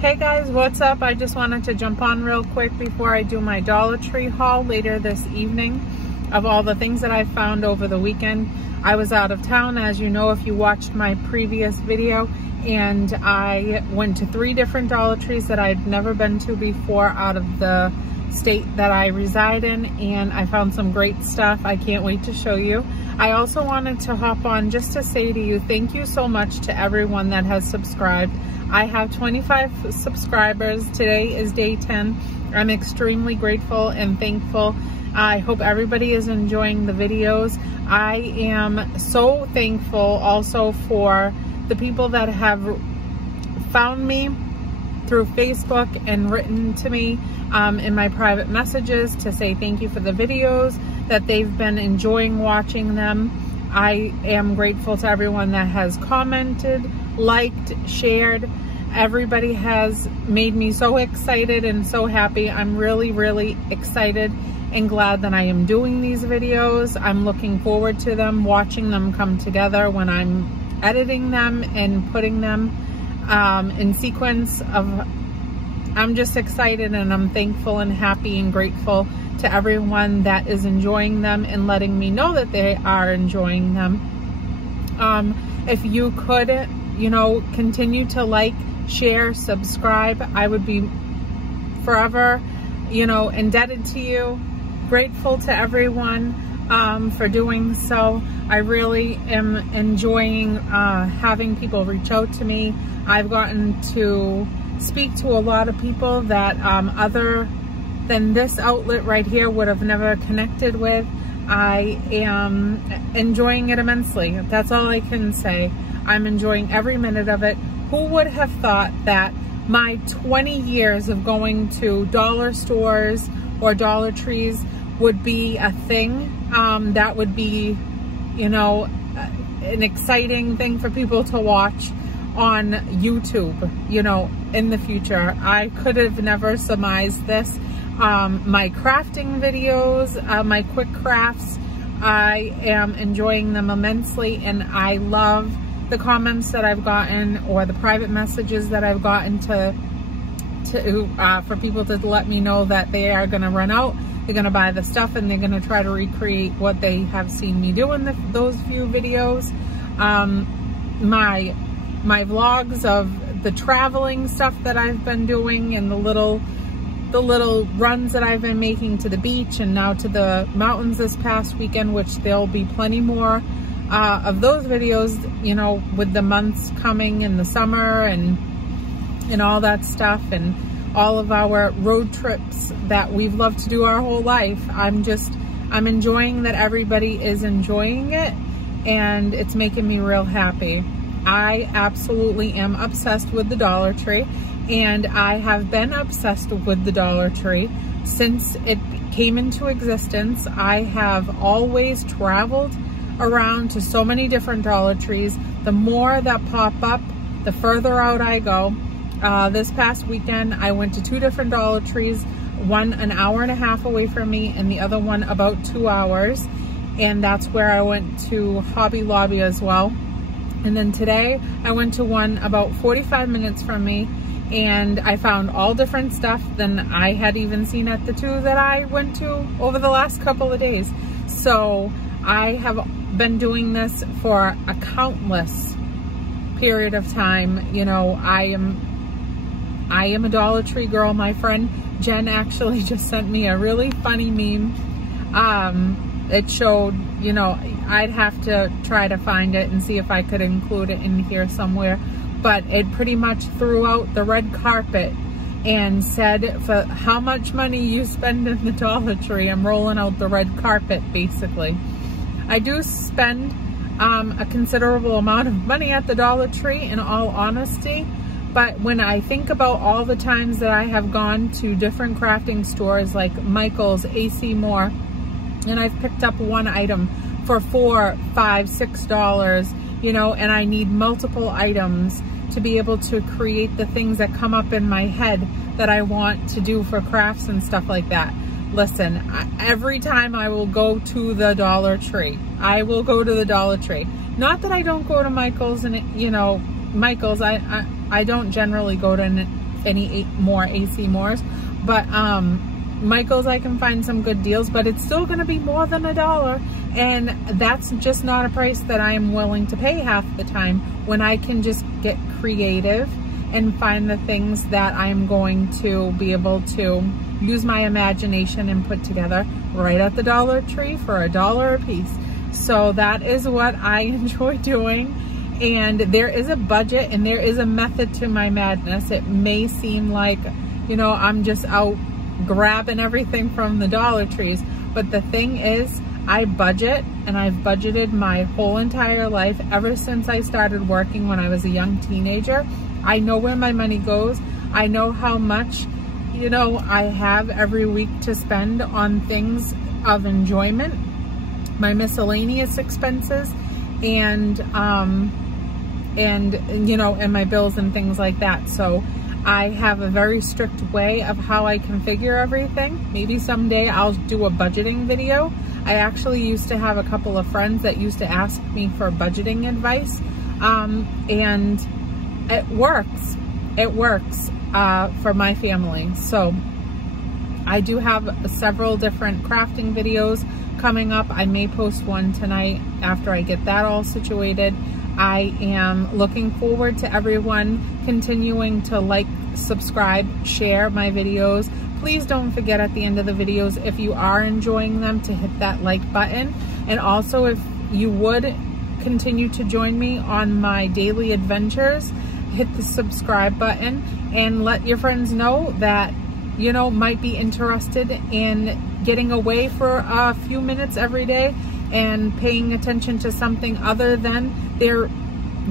Hey guys, what's up? I just wanted to jump on real quick before I do my Dollar Tree haul later this evening of all the things that I found over the weekend. I was out of town, as you know if you watched my previous video, and I went to 3 different Dollar Trees that I'd never been to before out of the state that I reside in, and I found some great stuff. I can't wait to show you. I also wanted to hop on just to say to you, thank you so much to everyone that has subscribed. I have 25 subscribers. Today is day 10. I'm extremely grateful and thankful. I hope everybody is enjoying the videos. I am so thankful also for the people that have found me through Facebook and written to me in my private messages to say thank you for the videos, that they've been enjoying watching them. I am grateful to everyone that has commented, liked, shared. Everybody has made me so excited and so happy. I'm really excited and glad that I am doing these videos. I'm looking forward to them, watching them come together when I'm editing them and putting them in sequence of. I'm just excited, and I'm thankful and happy and grateful to everyone that is enjoying them and letting me know that they are enjoying them. If you could, continue to like, share, subscribe, I would be forever, indebted to you. Grateful to everyone for doing so. I really am enjoying having people reach out to me. I've gotten to speak to a lot of people that other than this outlet right here would have never connected with. I am enjoying it immensely. That's all I can say. I'm enjoying every minute of it. Who would have thought that my 20 years of going to dollar stores or Dollar Trees would be a thing that would be, an exciting thing for people to watch on YouTube, in the future. I could have never surmised this. My crafting videos, my quick crafts, I am enjoying them immensely, and I love the comments that I've gotten or the private messages that I've gotten for people to let me know that they are going to run out, they're going to buy the stuff, and they're going to try to recreate what they have seen me do in those few videos. My vlogs of the traveling stuff that I've been doing, and the little runs that I've been making to the beach and now to the mountains this past weekend, which there'll be plenty more of those videos, with the months coming in the summer and all that stuff, and all of our road trips that we've loved to do our whole life. I'm enjoying that everybody is enjoying it, and it's making me real happy. I absolutely am obsessed with the Dollar Tree, and I have been obsessed with the Dollar Tree since it came into existence. I have always traveled around to so many different Dollar Trees. The more that pop up, the further out I go. This past weekend, I went to 2 different Dollar Trees, one an hour and a half away from me, and the other one about 2 hours. And that's where I went to Hobby Lobby as well. And then today, I went to one about 45 minutes from me, and I found all different stuff than I had even seen at the 2 that I went to over the last couple of days. So I have been doing this for a countless period of time. I am a Dollar Tree girl. My friend Jen actually just sent me a really funny meme. It showed, I'd have to try to find it and see if I could include it in here somewhere, but it pretty much threw out the red carpet and said, for how much money you spend in the Dollar Tree, I'm rolling out the red carpet, basically. I do spend a considerable amount of money at the Dollar Tree, in all honesty, but when I think about all the times that I have gone to different crafting stores like Michael's, AC Moore, and I've picked up one item for $4, $5, $6, and I need multiple items to be able to create the things that come up in my head that I want to do for crafts and stuff like that. Listen, every time I will go to the Dollar Tree. I will go to the Dollar Tree. Not that I don't go to Michael's and, Michael's, I don't generally go to any more AC Moores. But Michael's, I can find some good deals, but it's still going to be more than $1. And that's just not a price that I am willing to pay half the time, when I can just get creative and find the things that I'm going to be able to use my imagination and put together right at the Dollar Tree for $1 a piece. So that is what I enjoy doing. And there is a budget and there is a method to my madness. It may seem like, you know, I'm just out grabbing everything from the Dollar Trees, but the thing is, I budget, and I've budgeted my whole entire life ever since I started working when I was a young teenager. I know where my money goes. I know how much, you know, I have every week to spend on things of enjoyment, my miscellaneous expenses, and you know, and my bills and things like that. So I have a very strict way of how I configure everything. Maybe someday I'll do a budgeting video. I actually used to have a couple of friends that used to ask me for budgeting advice, and it works. It works for my family. So I do have several different crafting videos coming up. I may post one tonight after I get that all situated. I am looking forward to everyone continuing to like, subscribe, share my videos. Please don't forget at the end of the videos, if you are enjoying them, to hit that like button. And also, if you would continue to join me on my daily adventures, hit the subscribe button and let your friends know that, you know, might be interested in getting away for a few minutes every day and paying attention to something other than their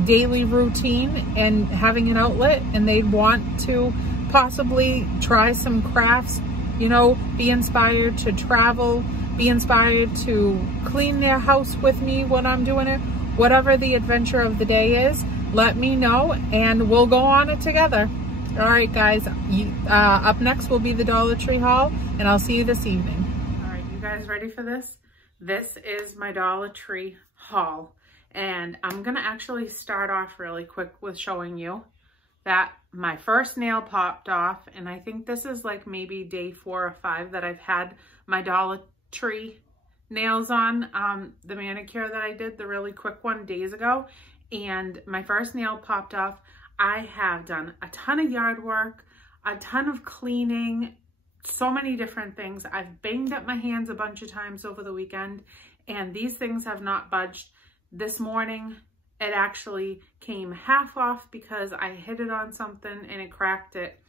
daily routine and having an outlet, and they'd want to possibly try some crafts, you know, be inspired to travel, be inspired to clean their house with me when I'm doing it. Whatever the adventure of the day is, let me know and we'll go on it together. All right, guys, up next will be the Dollar Tree haul, and I'll see you this evening. All right, you guys ready for this? This is my Dollar Tree haul, and I'm gonna actually start off really quick with showing you that my first nail popped off, and I think this is like maybe day 4 or 5 that I've had my Dollar Tree nails on, the manicure that I did, the really quick one, days ago, and my first nail popped off. I have done a ton of yard work, a ton of cleaning, so many different things. I've banged up my hands a bunch of times over the weekend, and these things have not budged. This morning, it actually came half off because I hit it on something and it cracked it.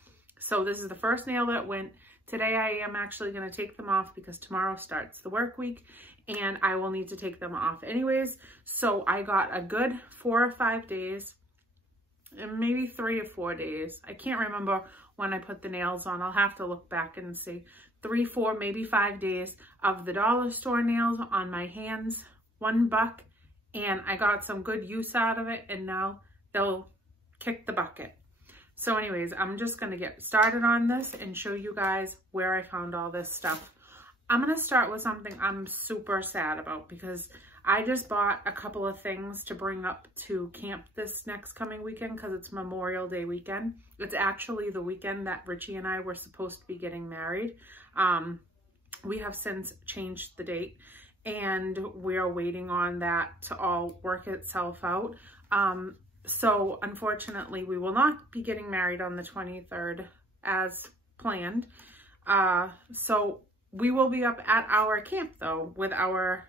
So this is the first nail that went. Today I am actually going to take them off because tomorrow starts the work week and I will need to take them off anyways. So I got a good 4 or 5 days, and maybe 3 or 4 days. I can't remember when I put the nails on. I'll have to look back and see. 3, 4, maybe 5 days of the dollar store nails on my hands, $1, and I got some good use out of it, and now they'll kick the bucket. So anyways, I'm just gonna get started on this and show you guys where I found all this stuff. I'm gonna start with something I'm super sad about because I just bought a couple of things to bring up to camp this next coming weekend because it's Memorial Day weekend. It's actually the weekend that Richie and I were supposed to be getting married. We have since changed the date and we're waiting on that to all work itself out. So unfortunately, we will not be getting married on the 23rd as planned. So we will be up at our camp though with our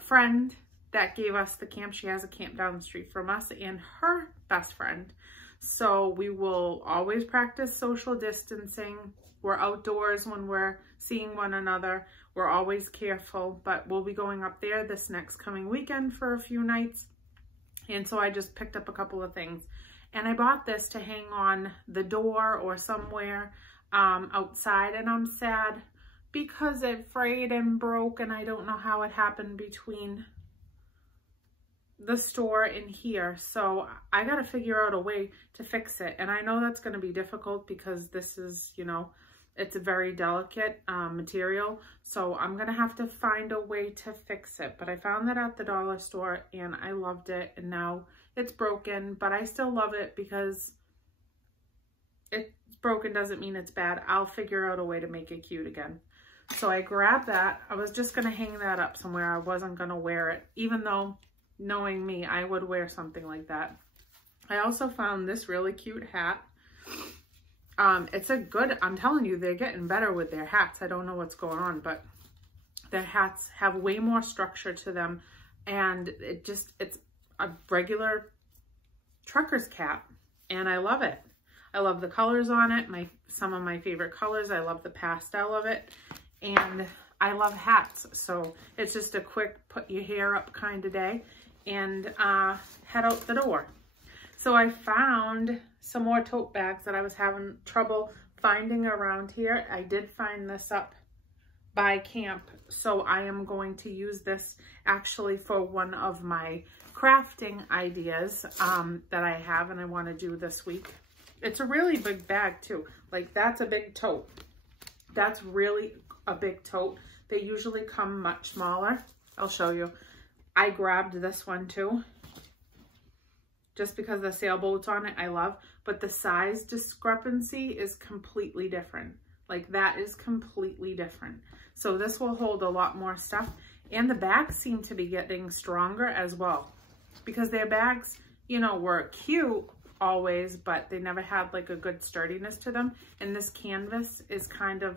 friend that gave us the camp. She has a camp down the street from us and her best friend. So we will always practice social distancing. We're outdoors when we're seeing one another. We're always careful, but we'll be going up there this next coming weekend for a few nights. And so I just picked up a couple of things. And I bought this to hang on the door or somewhere outside, and I'm sad because it frayed and broke, and I don't know how it happened between the store and here. So I got to figure out a way to fix it. And I know that's going to be difficult because this is, you know, it's a very delicate material. So I'm going to have to find a way to fix it. But I found that at the dollar store and I loved it. And now it's broken, but I still love it because it's broken doesn't mean it's bad. I'll figure out a way to make it cute again. So I grabbed that. I was just going to hang that up somewhere. I wasn't going to wear it, even though knowing me, I would wear something like that. I also found this really cute hat. It's a good, I'm telling you, they're getting better with their hats. I don't know what's going on, but their hats have way more structure to them. And it's a regular trucker's cap. And I love it. I love the colors on it. Some of my favorite colors. I love the pastel of it. And I love hats. So it's just a quick put your hair up kind of day and head out the door. So I found some more tote bags that I was having trouble finding around here. I did find this up by camp. So I am going to use this actually for one of my crafting ideas that I have and I want to do this week. It's a really big bag too. Like that's a big tote. That's really a big tote. They usually come much smaller. I'll show you. I grabbed this one too. Just because the sailboat's on it, I love. But the size discrepancy is completely different. Like that is completely different. So this will hold a lot more stuff. And the bags seem to be getting stronger as well. Because their bags, you know, were cute always, but they never had like a good sturdiness to them. And this canvas is kind of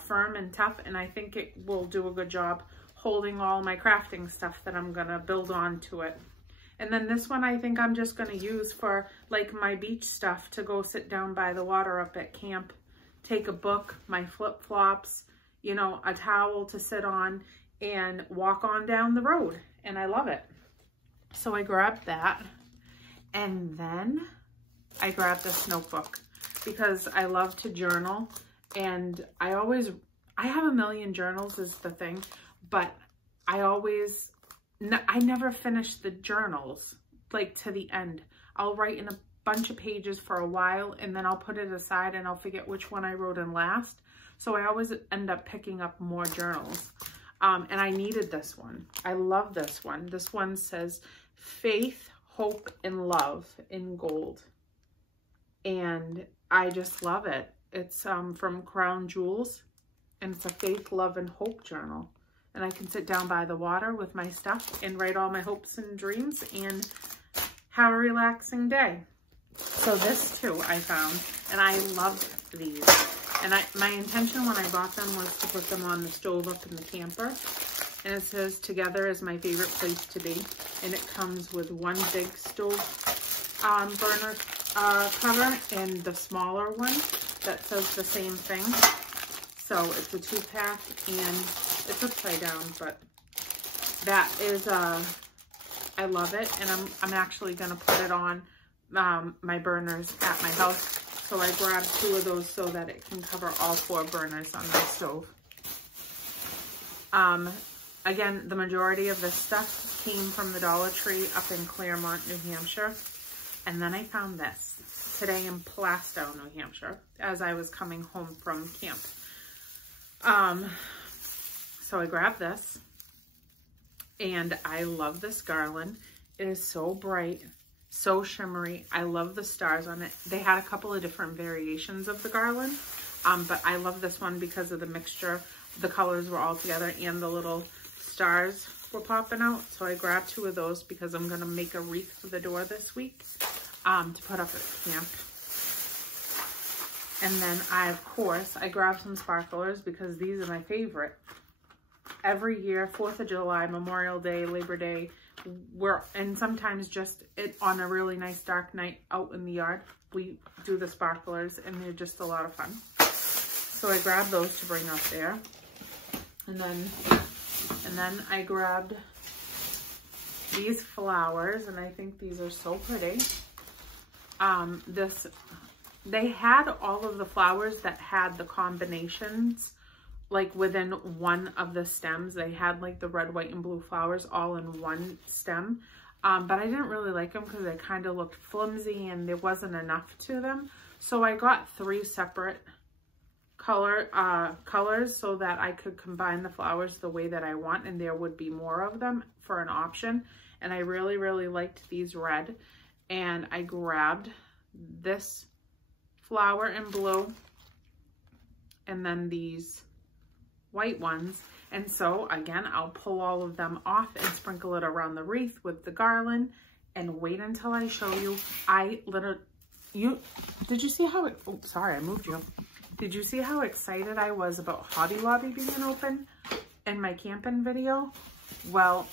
firm and tough. And I think it will do a good job holding all my crafting stuff that I'm gonna build onto it. And then this one I think I'm just gonna use for like my beach stuff to go sit down by the water up at camp, take a book, my flip-flops, you know, a towel to sit on and walk on down the road. And I love it. So I grabbed that. And then I grabbed this notebook because I love to journal. And I have a million journals is the thing, but I never finish the journals like to the end. I'll write in a bunch of pages for a while and then I'll put it aside and I'll forget which one I wrote in last. So I always end up picking up more journals. And I needed this one. I love this one. This one says faith, hope, and love in gold. And I just love it. It's from Crown Jewels and it's a faith, love, and hope journal. And I can sit down by the water with my stuff and write all my hopes and dreams and have a relaxing day. So this too I found, and I loved these. And my intention when I bought them was to put them on the stove up in the camper. And it says, together is my favorite place to be. And it comes with one big stove burner cover and the smaller one that says the same thing. So it's a 2-pack and it's upside down, but that is, I love it. And I'm actually going to put it on my burners at my house. So I grabbed 2 of those so that it can cover all 4 burners on my stove. Again, the majority of this stuff came from the Dollar Tree up in Claremont, New Hampshire. And then I found this today in Plastow, New Hampshire, as I was coming home from camp. So I grabbed this and I love this garland. It is so bright, so shimmery. I love the stars on it. They had a couple of different variations of the garland, but I love this one because of the mixture. The colors were all together and the little stars were popping out. So I grabbed 2 of those because I'm gonna make a wreath for the door this week to put up at camp. And then of course, I grabbed some sparklers because these are my favorite. Every year, 4th of July, Memorial Day, Labor Day, and sometimes just on a really nice dark night out in the yard, we do the sparklers and they're just a lot of fun. So I grabbed those to bring up there. And then I grabbed these flowers and I think these are so pretty. They had all of the flowers that had the combinations like within one of the stems. They had like the red, white, and blue flowers all in one stem. But I didn't really like them because they kind of looked flimsy and there wasn't enough to them. So I got 3 separate colors so that I could combine the flowers the way that I want and there would be more of them for an option. And I really, really liked these red. And I grabbed this flower and blue, and then these white ones. And so again, I'll pull all of them off and sprinkle it around the wreath with the garland and wait until I show you. Did you see how it, oh, sorry, I moved you. Did you see how excited I was about Hobby Lobby being open in my camping video? Well,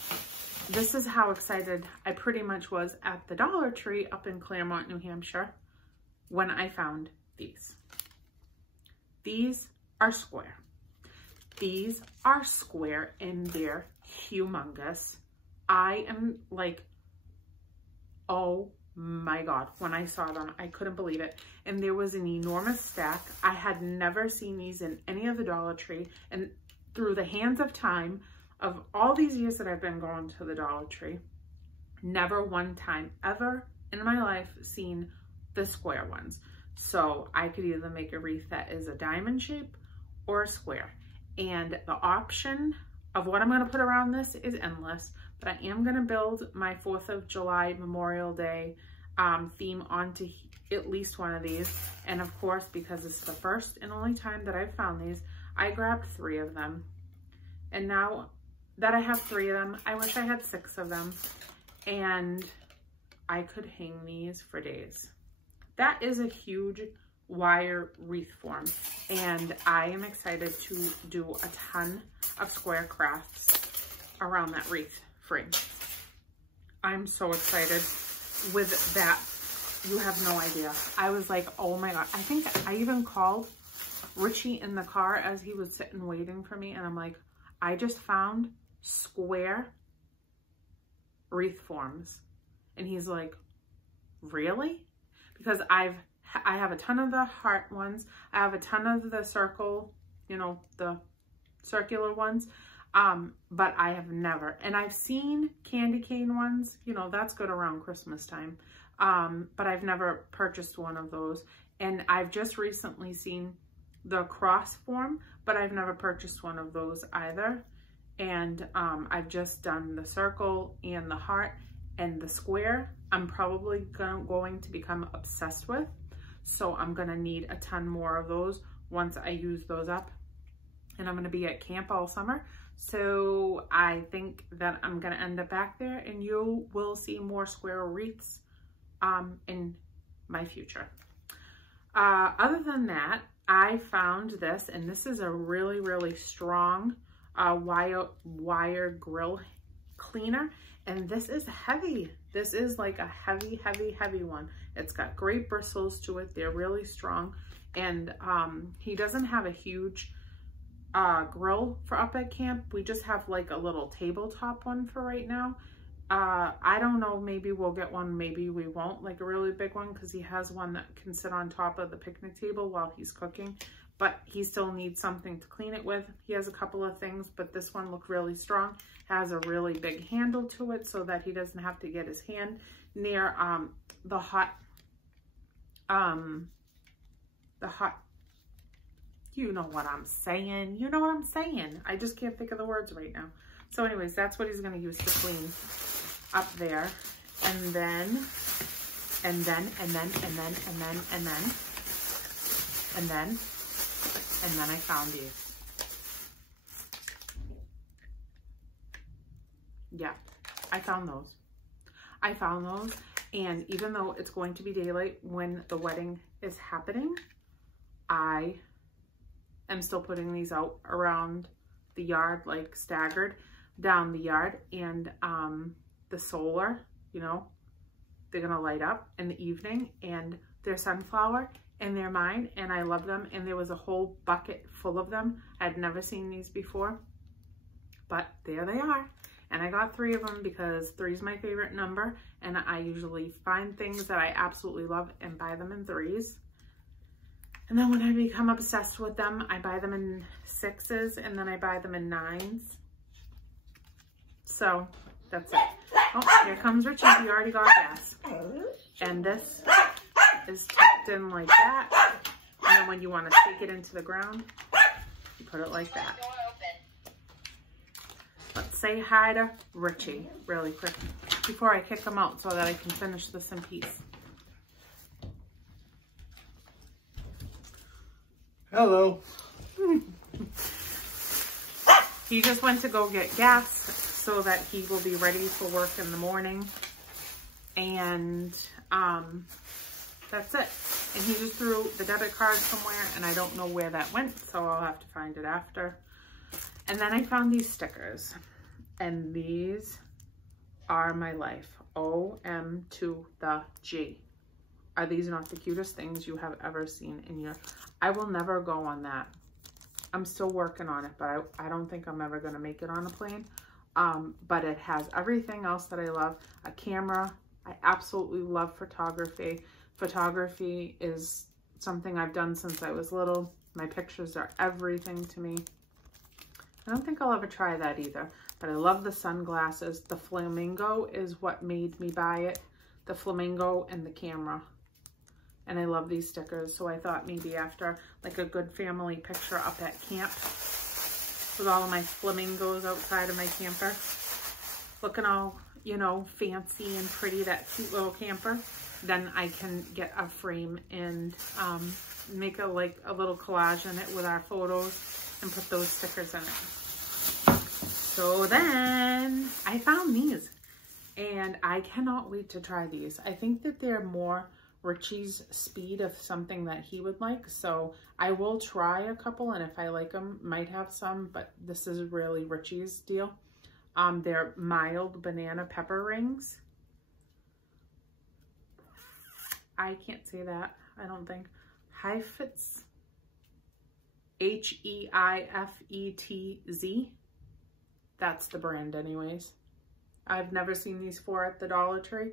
this is how excited I pretty much was at the Dollar Tree up in Claremont, New Hampshire, when I found these. These are square. These are square and they're humongous. I am like, oh my God, when I saw them, I couldn't believe it. And there was an enormous stack. I had never seen these in any of the Dollar Tree. And through the hands of time, of all these years that I've been going to the Dollar Tree, never one time ever in my life seen the square ones. So I could either make a wreath that is a diamond shape or a square. And the option of what I'm going to put around this is endless, but I am going to build my 4th of July Memorial Day theme onto at least one of these. And of course, because it's the first and only time that I've found these, I grabbed 3 of them. And now that I have 3 of them, I wish I had 6 of them, and I could hang these for days. That is a huge wire wreath form, and I am excited to do a ton of square crafts around that wreath frame. I'm so excited with that. You have no idea. I was like, oh my God. I think I even called Richie in the car as he was sitting waiting for me, and I'm like, I just found square wreath forms. And he's like, really? Because I have a ton of the heart ones. I have a ton of the circle, you know, the circular ones. But I have never, and I've seen candy cane ones, you know, that's good around Christmas time. But I've never purchased one of those. And I've just recently seen the cross form, but I've never purchased one of those either. And I've just done the circle and the heart, and the square I'm probably going to become obsessed with. So I'm gonna need a ton more of those once I use those up. And I'm gonna be at camp all summer. So I think that I'm gonna end up back there, and you will see more square wreaths in my future. Other than that, I found this, and this is a really, really strong wire grill cleaner, and this is heavy. This is like a heavy, heavy, heavy one. It's got great bristles to it. They're really strong, and he doesn't have a huge grill for up at camp. We just have like a little tabletop one for right now. I don't know, maybe we'll get one, maybe we won't, like a really big one, because he has one that can sit on top of the picnic table while he's cooking, but he still needs something to clean it with. He has a couple of things, but this one looked really strong, has a really big handle to it so that he doesn't have to get his hand near the hot, you know what I'm saying, you know what I'm saying. I just can't think of the words right now. So anyways, that's what he's gonna use to clean up there. And then I found these. Yeah, I found those. I found those, and even though it's going to be daylight when the wedding is happening, I am still putting these out around the yard, like staggered down the yard, and the solar, you know, they're gonna light up in the evening, and they're sunflower, and they're mine, and I love them. And there was a whole bucket full of them. I'd never seen these before, but there they are. And I got 3 of them because 3 is my favorite number, and I usually find things that I absolutely love and buy them in 3s. And then when I become obsessed with them, I buy them in 6s, and then I buy them in 9s. So that's it. Oh, here comes Richie. He already got gas. And this is tucked in like that. And then when you want to take it into the ground, you put it like that. Let's say hi to Richie really quick before I kick him out so that I can finish this in peace. Hello. He just went to go get gas so that he will be ready for work in the morning. And that's it. And he just threw the debit card somewhere and I don't know where that went, so I'll have to find it after. And then I found these stickers, and these are my life. OM to the G. Are these not the cutest things you have ever seen in your... I will never go on that. I'm still working on it, but I don't think I'm ever going to make it on a plane. But it has everything else that I love. A camera. I absolutely love photography. Photography is something I've done since I was little. My pictures are everything to me. I don't think I'll ever try that either, but I love the sunglasses. The flamingo is what made me buy it. The flamingo and the camera. And I love these stickers, so I thought maybe after like a good family picture up at camp with all of my flamingos outside of my camper, looking all, you know, fancy and pretty, that cute little camper, then I can get a frame and make a little collage in it with our photos and put those stickers in it. So then I found these and I cannot wait to try these. I think that they're more Richie's speed of something that he would like. So I will try a couple, and if I like them, might have some, but this is really Richie's deal. They're mild banana pepper rings. I can't say that, I don't think. Heifetz. Heifetz. That's the brand anyways. I've never seen these before at the Dollar Tree.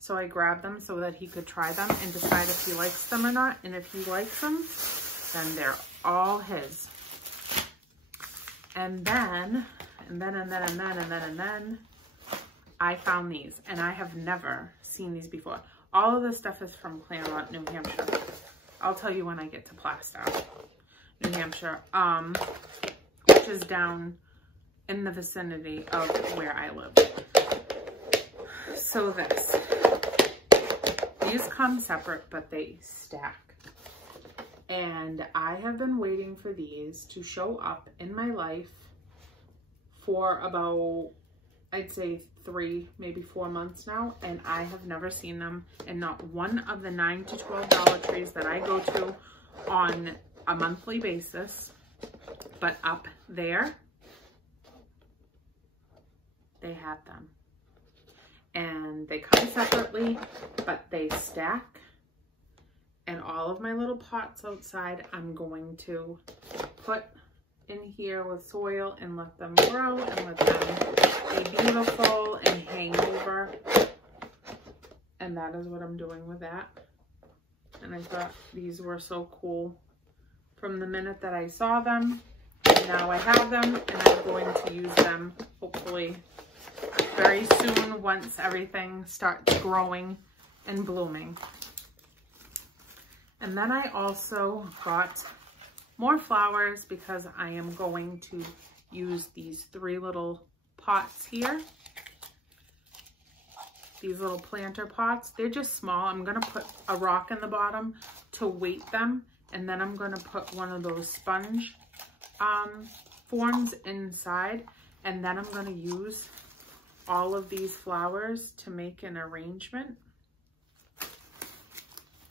So I grabbed them so that he could try them and decide if he likes them or not. And if he likes them, then they're all his. And then I found these, and I have never seen these before. All of this stuff is from Claremont, New Hampshire. I'll tell you when I get to Plastow, New Hampshire, which is down in the vicinity of where I live. So these come separate, but they stack. And I have been waiting for these to show up in my life for about, I'd say 3, maybe 4 months now, and I have never seen them in not one of the 9 to 12 Dollar Trees that I go to on a monthly basis. But up there, they had them. And they come separately, but they stack. And all of my little pots outside, I'm going to put in here with soil and let them grow and let them be beautiful and hang over. And that is what I'm doing with that. And I thought these were so cool from the minute that I saw them. And now I have them, and I'm going to use them hopefully very soon once everything starts growing and blooming. And then I also got more flowers because I am going to use these 3 little pots here. These little planter pots. They're just small. I'm going to put a rock in the bottom to weight them. And then I'm going to put one of those sponge forms inside. And then I'm going to use all of these flowers to make an arrangement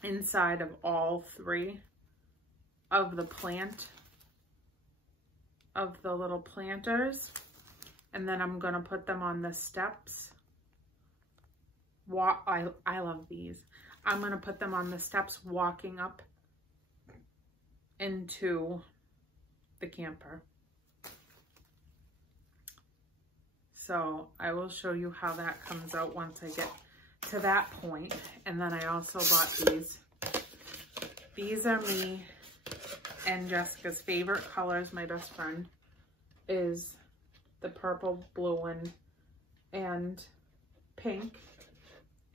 inside of all 3 of the little planters. And then I'm going to put them on the steps. I love these. I'm going to put them on the steps walking up into the camper. So I will show you how that comes out once I get to that point. And then I also bought these. These are me and Jessica's favorite colors. My best friend is the purple, blue, and pink.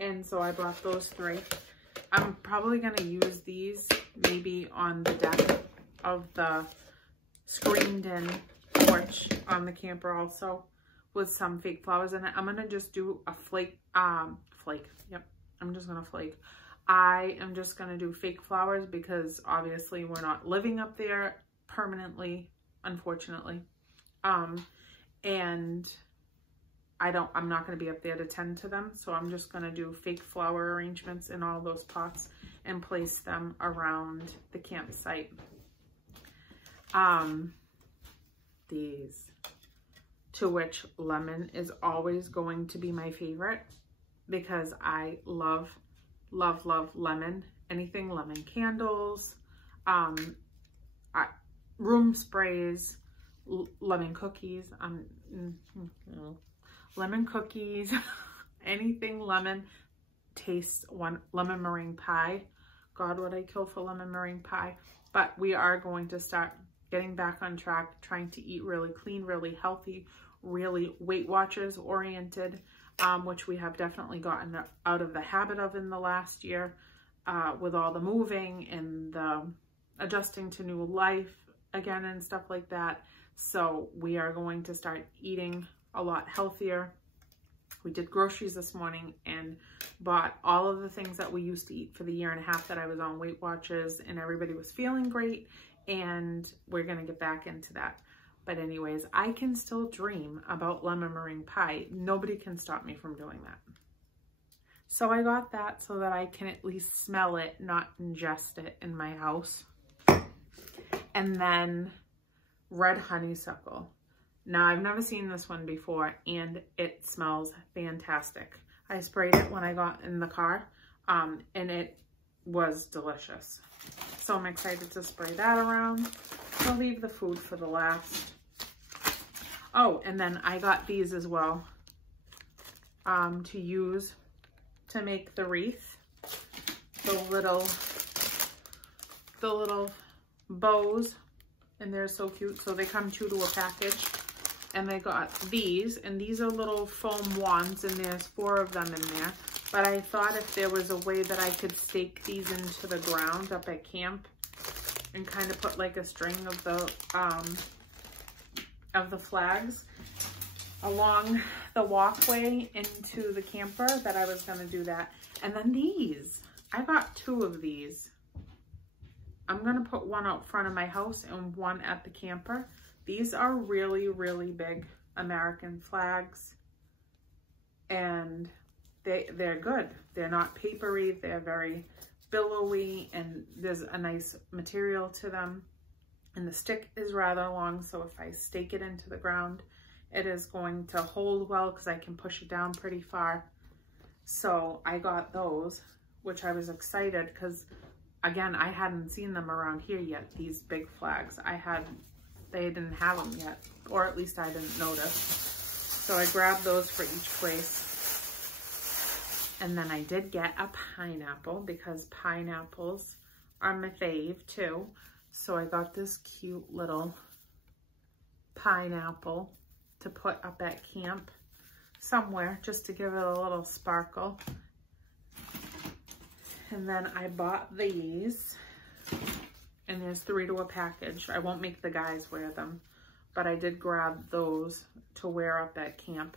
And so I bought those 3. I'm probably going to use these maybe on the deck of the screened-in porch on the camper also, with some fake flowers in it. I'm going to just do a flake, yep, I'm just going to flake, I am just going to do fake flowers because obviously we're not living up there permanently, unfortunately. And I'm not going to be up there to tend to them. So I'm just going to do fake flower arrangements in all those pots and place them around the campsite. These, to which lemon is always going to be my favorite because I love, love, love lemon. Anything lemon, candles, room sprays, lemon cookies, lemon cookies, anything lemon. Tastes lemon meringue pie. God, would I kill for lemon meringue pie. But we are going to start getting back on track, trying to eat really clean, really healthy, really Weight Watchers oriented, which we have definitely gotten out of the habit of in the last year with all the moving and the adjusting to new life again and stuff like that. So we are going to start eating a lot healthier. We did groceries this morning and bought all of the things that we used to eat for the year and a half that I was on Weight Watchers, and everybody was feeling great, and we're going to get back into that. But anyways, I can still dream about lemon meringue pie. Nobody can stop me from doing that. So I got that so that I can at least smell it, not ingest it in my house. And then red honeysuckle. Now, I've never seen this one before, and it smells fantastic. I sprayed it when I got in the car, and it was delicious. So I'm excited to spray that around. I'll leave the food for the last. Oh, and then I got these as well to use to make the wreath. The little bows, and they're so cute. So they come 2 to a package. And they got these, and these are little foam wands, and there's 4 of them in there. But I thought if there was a way that I could stake these into the ground up at camp and kind of put like a string of the flags along the walkway into the camper, that I was going to do that. And then these, I got 2 of these. I'm going to put one out front of my house and one at the camper. These are really, really big American flags, and they're good. They're not papery, they're very billowy, and there's a nice material to them. And the stick is rather long, so if I stake it into the ground, it is going to hold well because I can push it down pretty far. So I got those, which I was excited because, again, I hadn't seen them around here yet, these big flags. They didn't have them yet, or at least I didn't notice. So I grabbed those for each place. And then I did get a pineapple because pineapples are my fave too. So I got this cute little pineapple to put up at camp somewhere just to give it a little sparkle. And then I bought these. And there's 3 to a package. I won't make the guys wear them, but I did grab those to wear up at camp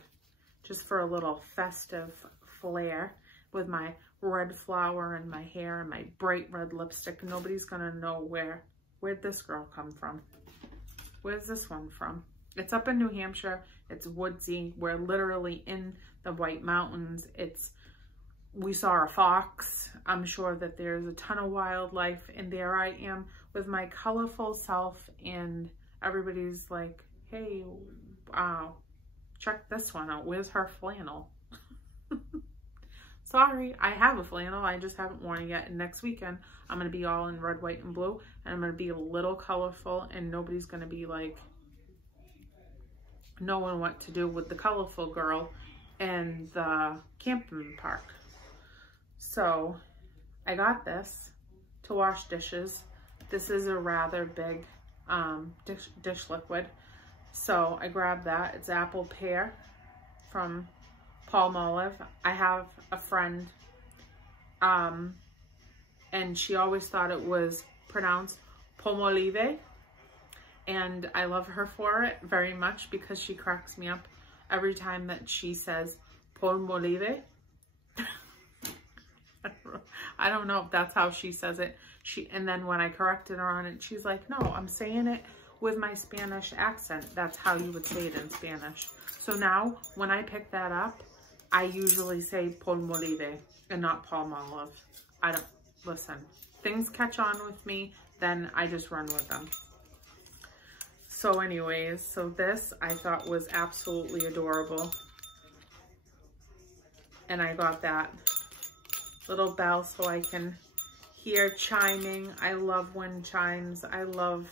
just for a little festive flair with my red flower in my hair and my bright red lipstick. Nobody's gonna know where'd this girl come from? Where's this one from? It's up in New Hampshire. It's woodsy. We're literally in the White Mountains. We saw a fox. I'm sure that there's a ton of wildlife, and there I am with my colorful self, and everybody's like, hey, wow, check this one out. Where's her flannel? Sorry, I have a flannel. I just haven't worn it yet. And next weekend, I'm going to be all in red, white, and blue, and I'm going to be a little colorful, and nobody's going to be like knowing what to do with the colorful girl in the camping park. So I got this to wash dishes. This is a rather big dish liquid. So I grabbed that. It's apple pear from Palmolive. I have a friend and she always thought it was pronounced Palmolive. And I love her for it very much because she cracks me up every time that she says Palmolive. I don't know if that's how she says it. And then when I corrected her on it, she's like, no, I'm saying it with my Spanish accent. That's how you would say it in Spanish. So now when I pick that up, I usually say Palmolive and not Palmolive. Listen, things catch on with me, then I just run with them. So anyways, so this I thought was absolutely adorable. And I got that little bell so I can hear chiming. I love wind chimes. I love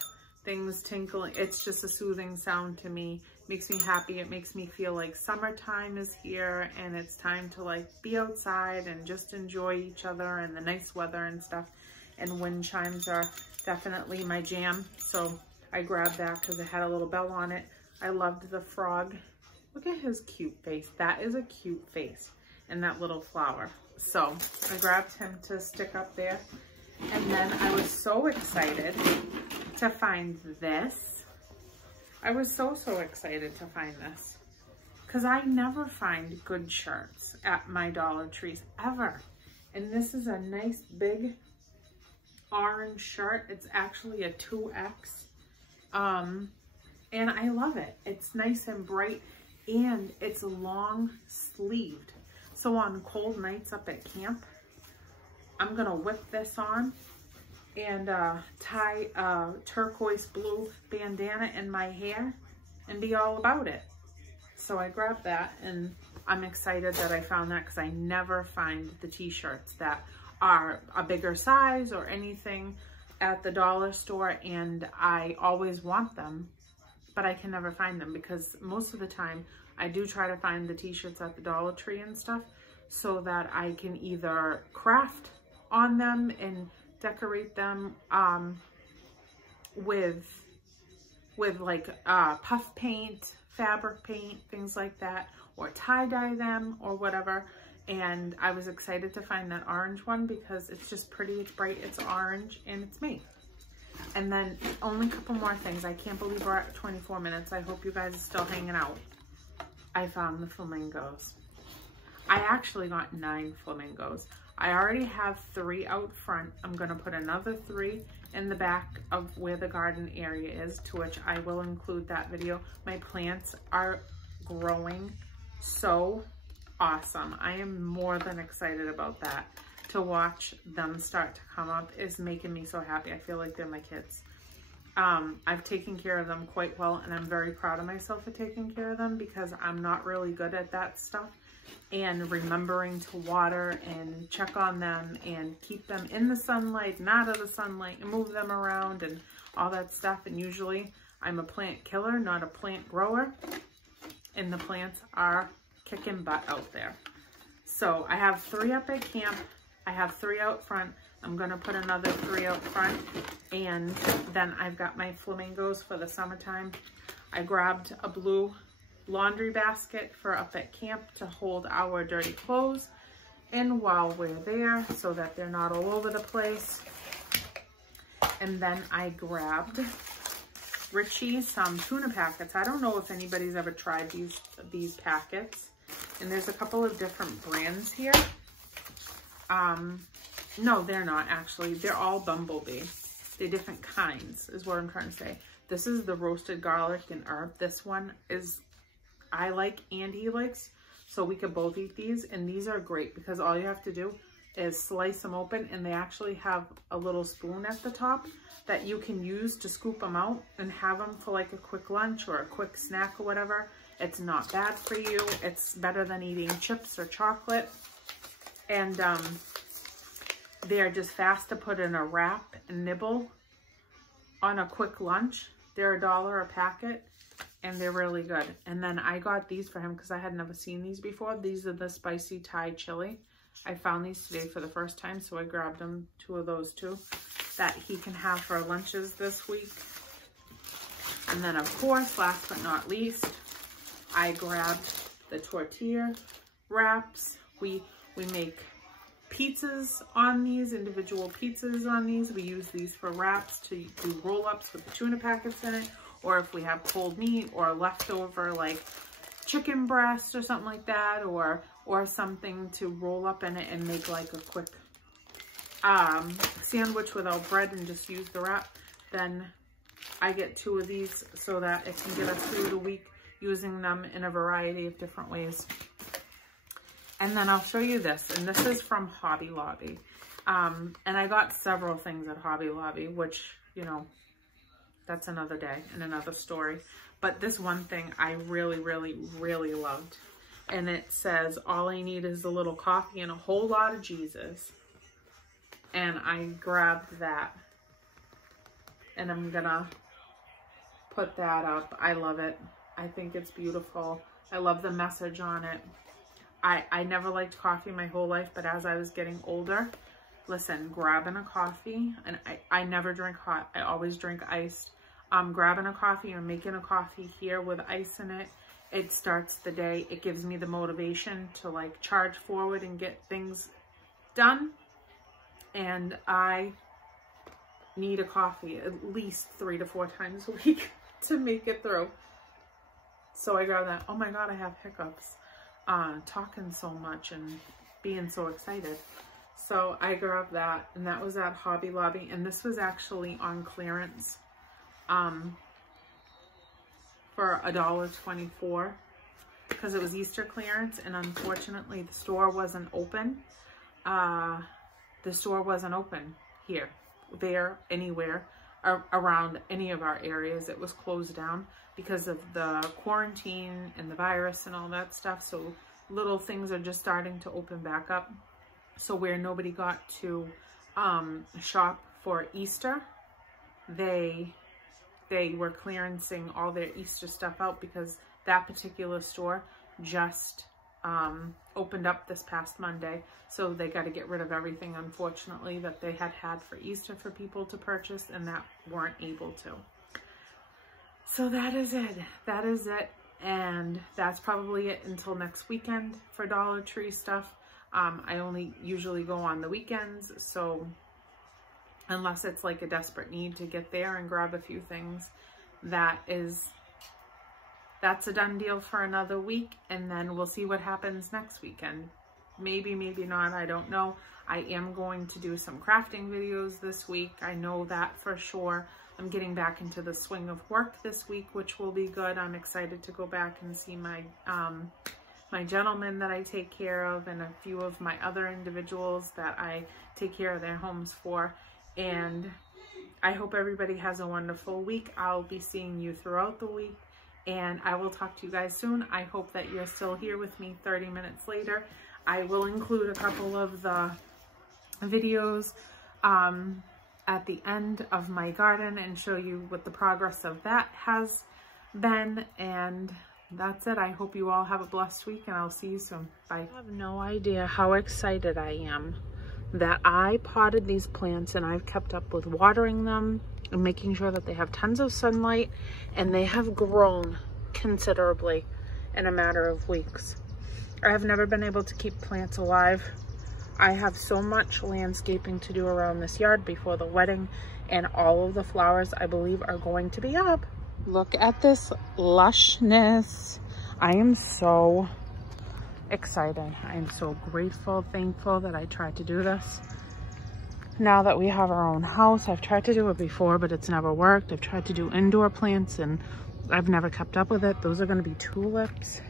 things tinkling. It's just a soothing sound to me. Makes me happy. It makes me feel like summertime is here and it's time to like be outside and just enjoy each other and the nice weather and stuff. And wind chimes are definitely my jam. So I grabbed that because it had a little bell on it. I loved the frog. Look at his cute face. That is a cute face. And that little flower. So I grabbed him to stick up there. And then I was so excited to find this. I was so excited to find this. Because I never find good shirts at my Dollar Trees, ever. And this is a nice big orange shirt. It's actually a 2X. And I love it. It's nice and bright. And it's long sleeved. So on cold nights up at camp, I'm gonna whip this on and tie a turquoise blue bandana in my hair and be all about it. So I grabbed that and I'm excited that I found that because I never find the t-shirts that are a bigger size or anything at the dollar store, and I always want them, but I can never find them because most of the time I do try to find the t-shirts at the Dollar Tree and stuff so that I can either craft on them and decorate them with like puff paint, fabric paint, things like that, or tie-dye them or whatever. And I was excited to find that orange one because it's just pretty, it's bright, it's orange, and it's me. And then only a couple more things. I can't believe we're at 24 minutes. I hope you guys are still hanging out. I found the flamingos. I actually got 9 flamingos. I already have 3 out front. I'm gonna put another 3 in the back of where the garden area is, to which I will include that video. My plants are growing so awesome. I am more than excited about that. To watch them start to come up is making me so happy. I feel like they're my kids. I've taken care of them quite well, and I'm very proud of myself for taking care of them because I'm not really good at that stuff. And remembering to water and check on them and keep them in the sunlight, not out of the sunlight, and move them around and all that stuff. And usually I'm a plant killer, not a plant grower. And the plants are kicking butt out there. So I have 3 up at camp. I have 3 out front. I'm gonna put another 3 out front. And then I've got my flamingos for the summertime. I grabbed a blue laundry basket for up at camp to hold our dirty clothes in while we're there so that they're not all over the place. And then I grabbed Richie's some tuna packets. I don't know if anybody's ever tried these packets. And there's a couple of different brands here. No, they're not actually. They're all Bumblebee. They're different kinds is what I'm trying to say. This is the roasted garlic and herb. This one is I like and he likes, so we could both eat these. And these are great because all you have to do is slice them open, and they actually have a little spoon at the top that you can use to scoop them out and have them for like a quick lunch or a quick snack or whatever. It's not bad for you. It's better than eating chips or chocolate. And they're just fast to put in a wrap and nibble on a quick lunch. They're $1 a packet. And they're really good. And then I got these for him because I had never seen these before. These are the spicy Thai chili. I found these today for the first time, so I grabbed him 2 of those too that he can have for lunches this week. And then of course, last but not least, I grabbed the tortilla wraps. We make pizzas on these, individual pizzas on these. We use these for wraps to do roll-ups with the tuna packets in it. Or if we have cold meat or leftover like chicken breast or something like that, or something to roll up in it and make like a quick sandwich without bread and just use the wrap, then I get 2 of these so that it can get us through the week using them in a variety of different ways. And then I'll show you this, and this is from Hobby Lobby. And I got several things at Hobby Lobby, which, you know, that's another day and another story. But this one thing I really, really, really loved. And it says, all I need is the little coffee and a whole lot of Jesus. And I grabbed that. And I'm gonna put that up. I love it. I think it's beautiful. I love the message on it. I never liked coffee my whole life, but as I was getting older, listen, grabbing a coffee, and I never drink hot. I always drink iced. Grabbing a coffee or making a coffee here with ice in it, it starts the day. It gives me the motivation to like charge forward and get things done. And I need a coffee at least 3 to 4 times a week to make it through. So I grabbed that. Oh my God, I have hiccups. Talking so much and being so excited. So I grabbed that, and that was at Hobby Lobby, and this was actually on clearance for $1.24 because it was Easter clearance, and unfortunately the store wasn't open. The store wasn't open here, there, anywhere around any of our areas. It was closed down because of the quarantine and the virus and all that stuff. So little things are just starting to open back up. So where nobody got to shop for Easter, they were clearancing all their Easter stuff out because that particular store just opened up this past Monday. So they got to get rid of everything, unfortunately, that they had for Easter for people to purchase, and that weren't able to. So that is it. That is it. And that's probably it until next weekend for Dollar Tree stuff. I only usually go on the weekends, so unless it's like a desperate need to get there and grab a few things, that's a done deal for another week, and then we'll see what happens next weekend. Maybe, maybe not, I don't know. I am going to do some crafting videos this week. I know that for sure. I'm getting back into the swing of work this week, which will be good. I'm excited to go back and see my my gentleman that I take care of, and a few of my other individuals that I take care of their homes for. And I hope everybody has a wonderful week. I'll be seeing you throughout the week, and I will talk to you guys soon. I hope that you're still here with me 30 minutes later. I will include a couple of the videos at the end of my garden and show you what the progress of that has been. And that's it. I hope you all have a blessed week, and I'll see you soon. Bye. I have no idea how excited I am that I potted these plants, and I've kept up with watering them and making sure that they have tons of sunlight, and they have grown considerably in a matter of weeks. I have never been able to keep plants alive. I have so much landscaping to do around this yard before the wedding, and all of the flowers I believe are going to be up. Look at this lushness. I am so excited. I am so grateful, thankful that I tried to do this. Now that we have our own house, I've tried to do it before, but it's never worked. I've tried to do indoor plants, and I've never kept up with it. Those are going to be tulips.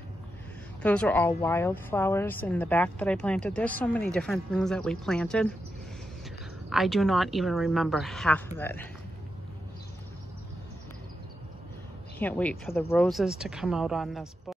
Those are all wildflowers in the back that I planted. There's so many different things that we planted. I do not even remember half of it. Can't wait for the roses to come out on this book.